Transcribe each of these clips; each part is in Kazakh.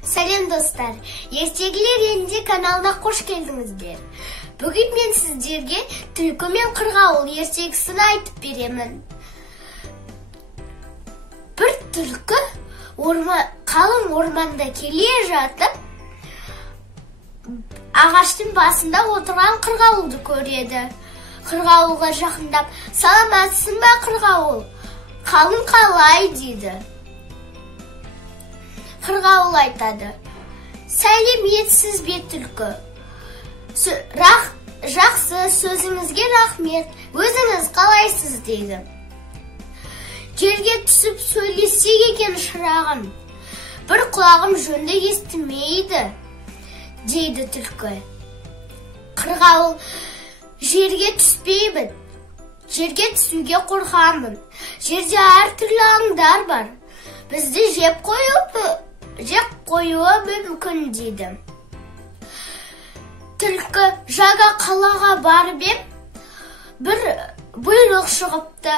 Сәлем достар, ертегілер елінде каналына қош келдіңіздер. Бүгін мен сіздерге түлкі мен қырғауыл ертегісін айтып беремін. Bir түлкі қалың орманда келе жатып, ағаштың басында отырған қырғауылды көреді. Қырғауылға жақындап, саламатсың ба қырғауыл? Қалың қалай дейді. Қырғауыл айтады: сәлем етсіз бе түлкі? Жақсы, сөзіңізге рахмет, өзіңіз қалайсыз дейді. Жерге түсіп сөйлесек екен шырағым, бір құлағым жөнді естімейді дейді түлкі. Қырғауыл: жерге түспеймін, жерге түсуге қорқамын, жерде әртүрлі аңдар бар, бізді жеп қоюы мүмкін дейді. Түлкі: жаңа қалаға барып ем, бір бұйрық шығыпты,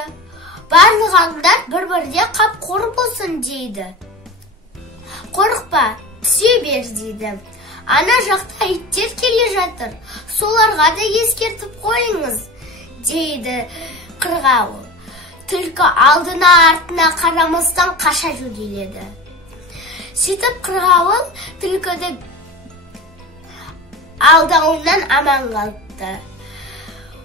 барлық аңдар бір-бірде қап-қор болсын дейді. Қорықпа, түсе бер дейді. Ана жақта иттер келе жатыр, соларға да ескертіп қойыңыз дейді қырғауыл. Түлкі алдына артына қарамастан қаша жөнеледі. Сөйтіп қырғауыл түлкіді алдауынан аман қалыпты.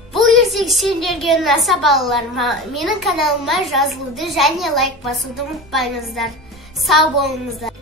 Бұл ертегі сендерге ұнаса, балалар, менің каналыма жазылуды және лайк басуды ұмытпаңыздар. Сау болыңыздар.